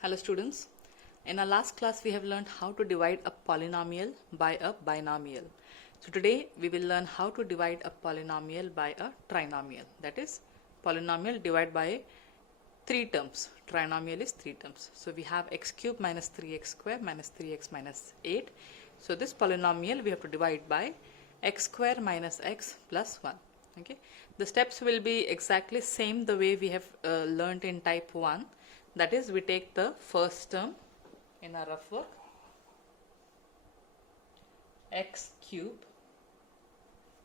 Hello students, in our last class we have learned how to divide a polynomial by a binomial. So today we will learn how to divide a polynomial by a trinomial. That is, polynomial divided by 3 terms. Trinomial is 3 terms. So we have x cube minus 3x square minus 3x minus 8. So this polynomial we have to divide by x square minus x plus 1. Okay, the steps will be exactly same the way we have learnt in type 1. That is, we take the first term in our rough work, x cube,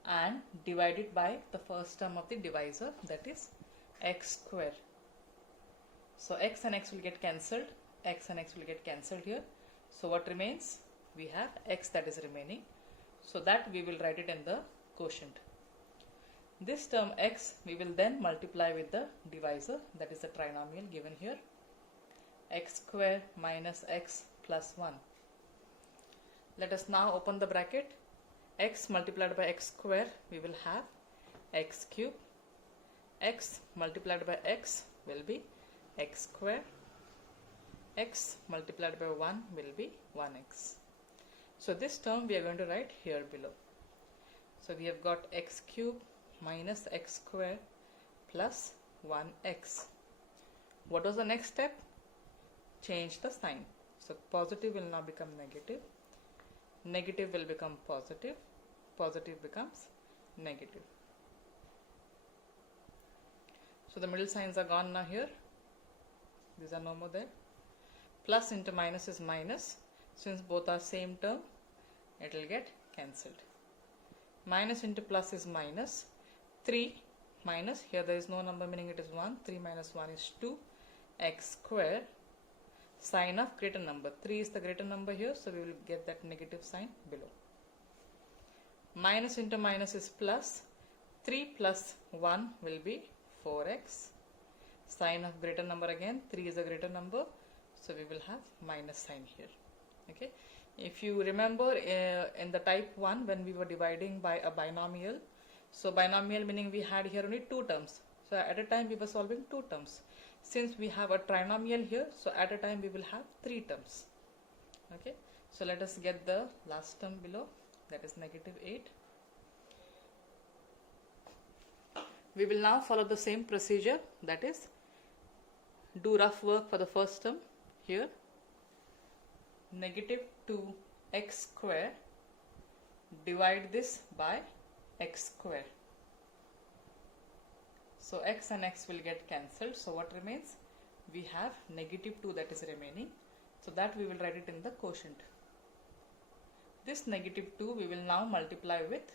and divide it by the first term of the divisor, that is x square. So x and x will get cancelled, x and x will get cancelled here. So what remains? We have x that is remaining. So that we will write it in the quotient. This term x we will then multiply with the divisor, that is the trinomial given here, x square minus x plus 1. Let us now open the bracket. X multiplied by x square we will have x cube. X multiplied by x will be x square. X multiplied by 1 will be 1x. So this term we are going to write here below. So we have got x cube minus x square plus 1x. What was the next step? Change the sign. So positive will now become negative. Negative will become positive. Positive becomes negative. So the middle signs are gone now here. These are no more there. Plus into minus is minus. Since both are same term, it will get cancelled. Minus into plus is minus. 3 minus, here there is no number meaning it is 1. 3 minus 1 is 2. X square, sign of greater number. 3 is the greater number here, so we will get that negative sign below. Minus into minus is plus. 3 plus 1 will be 4x. Sign of greater number again. 3 is a greater number, so we will have minus sign here. Okay. If you remember in the type 1 when we were dividing by a binomial, so binomial meaning we had here only 2 terms. So at a time we were solving 2 terms. Since we have a trinomial here, so at a time we will have 3 terms. Okay, so let us get the last term below, that is negative 8. We will now follow the same procedure, that is do rough work for the first term here. Negative 2x square, divide this by x square. So x and x will get cancelled. So what remains? We have negative 2 that is remaining. So that we will write it in the quotient. This negative 2 we will now multiply with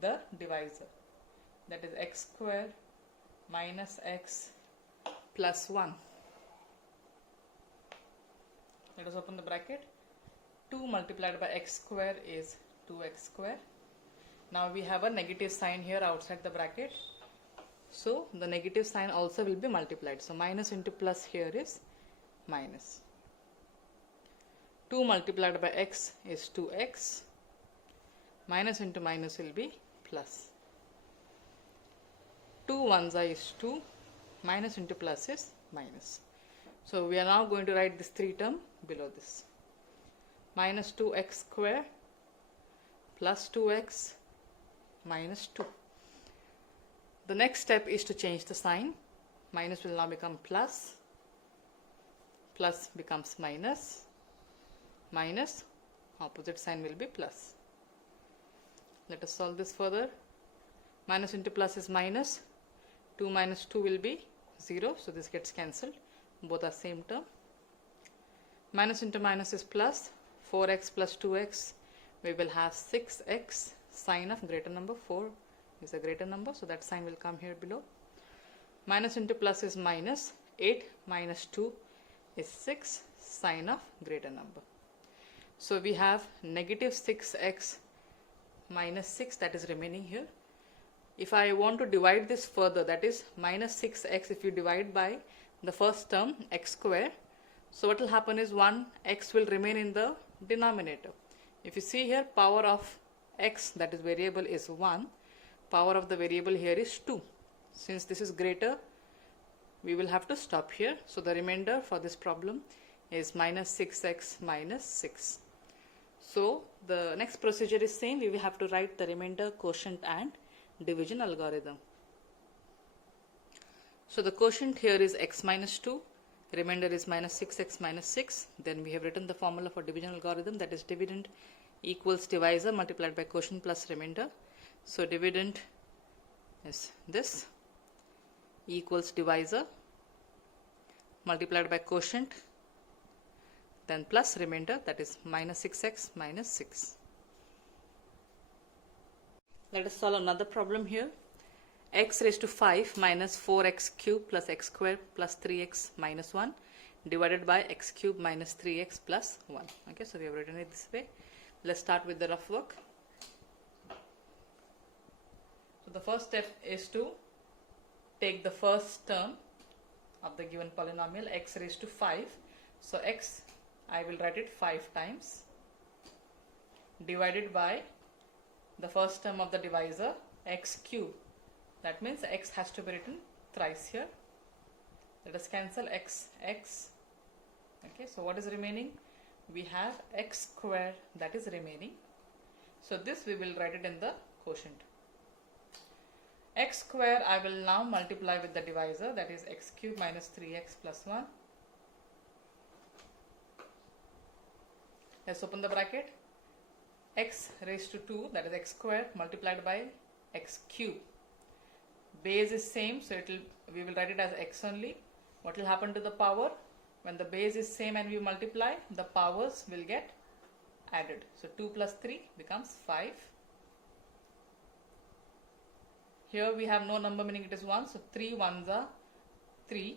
the divisor. That is x square minus x plus 1. Let us open the bracket. 2 multiplied by x square is 2x square. Now we have a negative sign here outside the bracket. So the negative sign also will be multiplied. So minus into plus here is minus. 2 multiplied by x is 2x. Minus into minus will be plus. 2 ones is 2. Minus into plus is minus. So we are now going to write this 3 term below this. Minus 2x square plus 2x minus 2. The next step is to change the sign. Minus will now become plus. Plus becomes minus. Minus, opposite sign will be plus. Let us solve this further. Minus into plus is minus. 2 minus 2 will be 0. So this gets cancelled. Both are same term. Minus into minus is plus. 4x plus 2x. We will have 6x. Sign of greater number. 4 is a greater number, so that sign will come here below. Minus into plus is minus. 8 minus 2 is 6. Sign of greater number. So we have negative 6x minus 6 that is remaining here. If I want to divide this further, that is minus 6x, if you divide by the first term x square, so what will happen is 1x will remain in the denominator. If you see here, power of x, that is variable, is 1. Power of the variable here is 2. Since this is greater we will have to stop here. So the remainder for this problem is minus 6x minus 6. So the next procedure is same. We will have to write the remainder, quotient and division algorithm. So the quotient here is x minus 2, remainder is minus 6x minus 6. Then we have written the formula for division algorithm, that is dividend equals divisor multiplied by quotient plus remainder. So dividend is this equals divisor multiplied by quotient, then plus remainder, that is minus 6x minus 6. Let us solve another problem here. X raised to 5 minus 4x cube plus x square plus 3x minus 1 divided by x cube minus 3x plus 1. Okay, so we have written it this way. Let's start with the rough work. So the first step is to take the first term of the given polynomial, x raised to 5. So x, I will write it 5 times, divided by the first term of the divisor, x cube. That means x has to be written thrice here. Let us cancel x. Okay, so what is remaining? We have x square, that is remaining. So this we will write it in the quotient. X square I will now multiply with the divisor, that is x cube minus 3x plus 1. Let's open the bracket. X raised to 2, that is x square multiplied by x cube. Base is same, so we will write it as x only. What will happen to the power? When the base is same and we multiply, the powers will get added. So 2 plus 3 becomes 5. Here we have no number, meaning it is 1. So 3 ones are 3.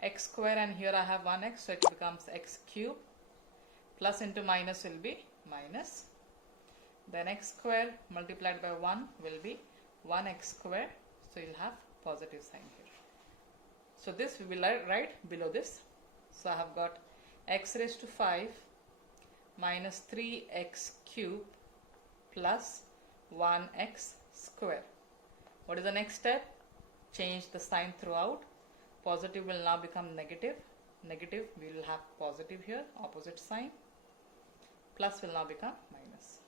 X square, and here I have 1x, so it becomes x cube. Plus into minus will be minus. Then x square multiplied by 1 will be 1x square. So you'll have positive sign here. So this we will write below this. So I have got x raised to 5 minus 3x cube plus 1x square. What is the next step? Change the sign throughout. Positive will now become negative. Negative, we will have positive here, opposite sign. Plus will now become minus.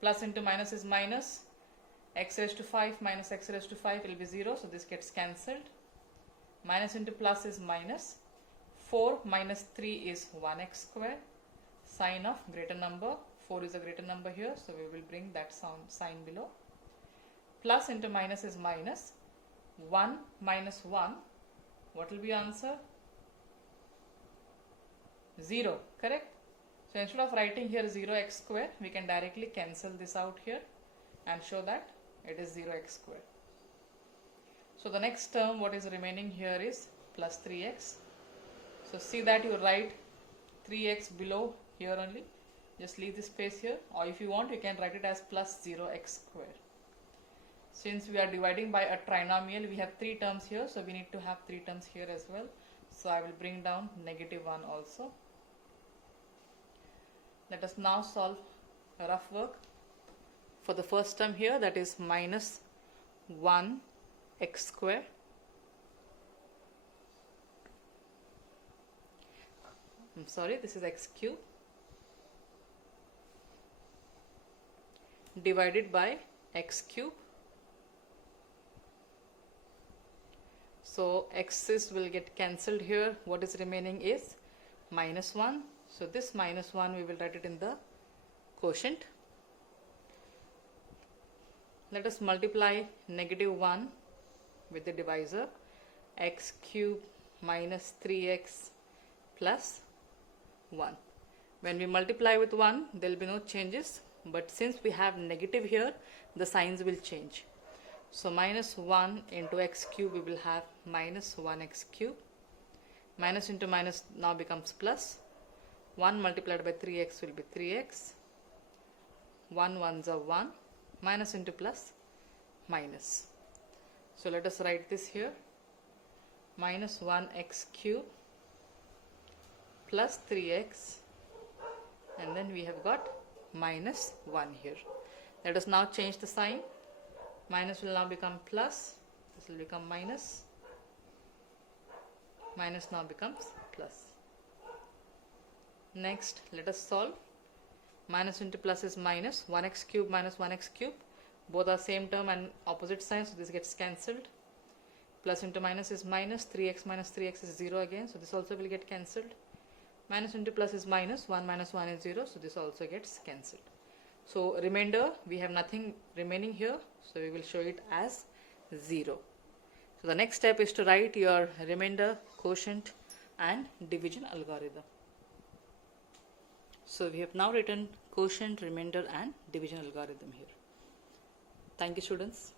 Plus into minus is minus. X raised to 5 minus x raised to 5 will be 0, so this gets cancelled. Minus into plus is minus. 4 minus 3 is 1x square. Sign of greater number. 4 is a greater number here, so we will bring that sign below. Plus into minus is minus. 1 minus 1, what will be answer? 0, correct? So instead of writing here 0x square, we can directly cancel this out here and show that it is 0x square. So the next term what is remaining here is plus 3x. So see that you write 3x below here only. Just leave this space here, or if you want you can write it as plus 0x square. Since we are dividing by a trinomial, we have 3 terms here, so we need to have 3 terms here as well. So I will bring down negative 1 also. Let us now solve a rough work. For the first term here, that is minus 1x square this is x cube divided by x cube. So x's will get cancelled here. What is remaining is minus 1. So this minus 1 we will write it in the quotient. Let us multiply negative 1 with the divisor, x cube minus 3x plus 1. When we multiply with 1, there will be no changes, but since we have negative here, the signs will change. So minus 1 into x cube, we will have minus 1x cube. Minus into minus now becomes plus. 1 multiplied by 3x will be 3x. 1 ones are 1. Minus into plus, minus. So let us write this here. Minus 1x cube plus 3x, and then we have got minus 1 here. Let us now change the sign. Minus will now become plus. This will become minus. Minus now becomes plus. Next, let us solve. Minus into plus is minus. 1x cube minus 1x cube. Both are same term and opposite signs, so this gets cancelled. Plus into minus is minus. 3x minus 3x is 0 again, so this also will get cancelled. Minus into plus is minus. 1 minus 1 is 0, so this also gets cancelled. So remainder, we have nothing remaining here, so we will show it as 0. So the next step is to write your remainder, quotient and division algorithm. So we have now written quotient, remainder and division algorithm here. Thank you, students.